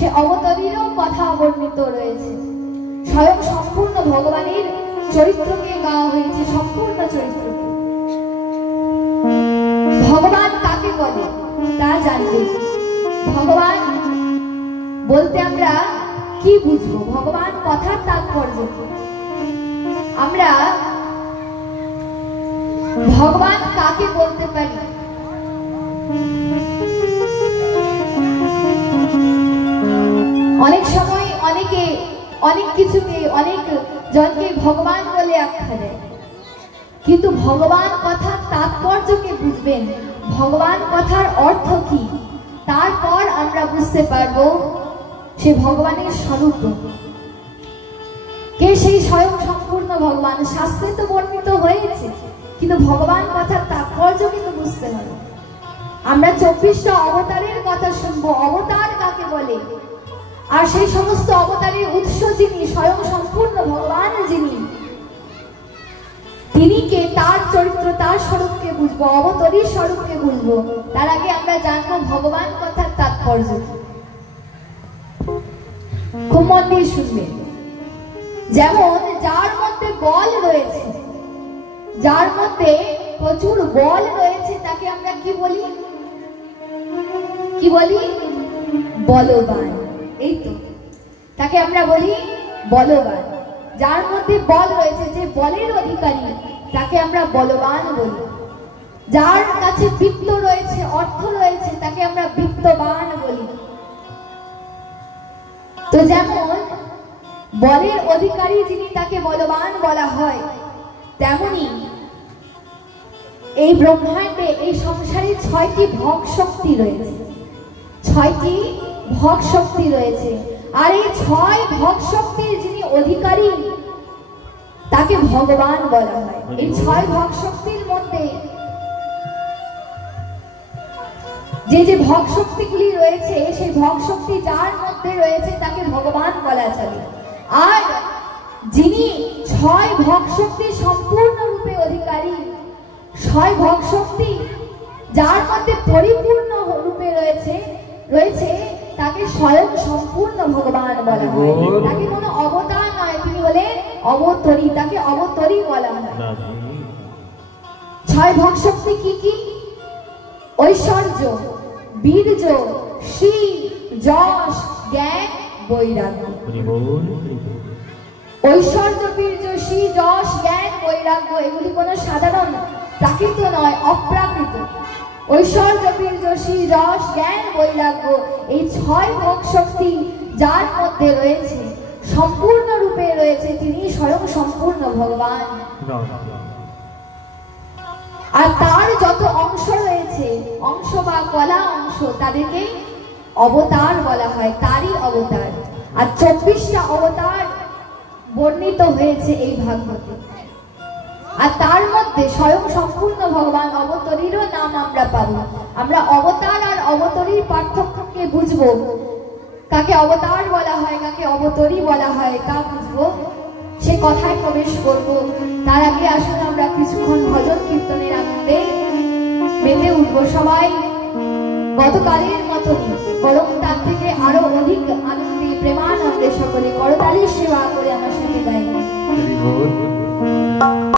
সে অবতারেরও কথা বর্ণিত রয়েছে। স্বয়ং সম্পূর্ণ ভগবানের চরিত্রকে গাওয়া হয়েছে, সম্পূর্ণ চরিত্রকে। ভগবান কাকে বলে তা জানবে। ভগবান বলতে আমরা কি বুঝবো, ভগবান কথার তাৎপর্য কি? আমরা ভগবান কাকে বলতে পারি? অনেক সময় অনেকে অনেক কিছুকে, অনেক জনকে ভগবান বলে আখ্যা দেয়, কিন্তু ভগবান কথার তাৎপর্যকে বুঝবেন, ভগবান কথার অর্থ কি, তারপর আমরা বুঝতে পারবো সে ভগবানের স্বরূপ কে, সেই স্বয়ং সম্পূর্ণ ভগবান। শাস্ত্রে তো বর্ণিত হয়েছে, কিন্তু ভগবান কথার তাৎপর্য কিন্তু বুঝতে হবে। আমরা 24টা অবতারের কথা শুনবো, অবতার কাকে বলে, আর সেই সমস্ত অবতারের উৎস যিনি, স্বয়ং সম্পূর্ণ ভগবান যিনি, তিনি কে, তার চরিত্র, তার স্বরূপকে বুঝবো, অবতারীর স্বরূপকে বুঝবো। তার আগে আমরা জানবো ভগবান কথার তাৎপর্য। খুব মন দিয়ে শুনবে। যেমন যার মধ্যে বল রয়েছে, যার মধ্যে প্রচুর বল রয়েছে, তাকে আমরা কি বলি? কি বলি? বলবান। এই তো, তাকে আমরা বলি বলবান। যার মধ্যে বল রয়েছে, যে বলের অধিকারী, তাকে আমরা বলবান বলি। যার কাছে বিত্ত রয়েছে, অর্থ রয়েছে, তাকে আমরা বিত্তবান বলি। তো যেমন বলের অধিকারী যিনি, তাকে বলবান বলা হয়, তেমনি এই ব্রহ্মাণ্ডে, এই সংসারে 6টি ভোগ শক্তি রয়েছে, 6টি ভোগ শক্তি রয়েছে। আর এই 6 ভোগ শক্তির যিনি অধিকারী, তাকে ভগবান বলা হয়। এই 6 ভোগ শক্তির মধ্যে যে যে ভোগ শক্তিগুলি রয়েছে, সেই ভোগ শক্তি যার মধ্যে রয়েছে, তাকে ভগবান বলা চলে। আর যিনি 6 ভোগ শক্তি সম্পূর্ণ রূপে অধিকারী, 6 ভোগ শক্তি যার মধ্যে পরিপূর্ণ রূপে রয়েছে, তাকে স্বয়ং সম্পূর্ণ ভগবান বলা হয়। তাকে কোনো অবতার নয়, তিনি হলেন অবতরী, তাকে অবতরী বলা হয়। 6 ভোগ শক্তি কি কি? ঐশ্বর্য, বীর্য, শ্রী, যশ, জ্ঞান, বৈরাগ্য। ঐশ্বর্য, বীর্য, শ্রী, যশ, জ্ঞান, বৈরাগ্য, এগুলি কোনো সাধারণ প্রাকৃত নয়, অপ্রাকৃত। ঐশ্বর্য, বীর্য, শ্রী, যশ, জ্ঞান, বৈরাগ্য, এই 6 ভোগ শক্তি যার মধ্যে রয়েছে, সম্পূর্ণ রূপে রয়েছে, তিনি স্বয়ং সম্পূর্ণ ভগবান। আর তার যত অংশ রয়েছে, অংশ বা কলা অংশ, তাদেরকে অবতার বলা হয়, তারই অবতার। আর 24টা অবতার বর্ণিত হয়েছে এই ভাগবতে। আর তার মধ্যে স্বয়ং সম্পূর্ণ ভগবান অবতারীরও নাম আমরা পাবো। আমরা অবতার আর অবতারীর পার্থক্যকে বুঝবো, কাকে অবতার বলা হয়, কাকে অবতারী বলা হয়, তা বুঝবো, সে কথায় প্রবেশ করব। তার আগে আসুন আমরা কিছুক্ষণ ভজন কীর্তনের আনন্দে মেতে উঠবো। সবাই গতকালের মতনই, বরং তার থেকে আরো অধিক আনন্দে, প্রেমানন্দে সকলে করতালির সেবা করে আমার সাথে গাইবেন।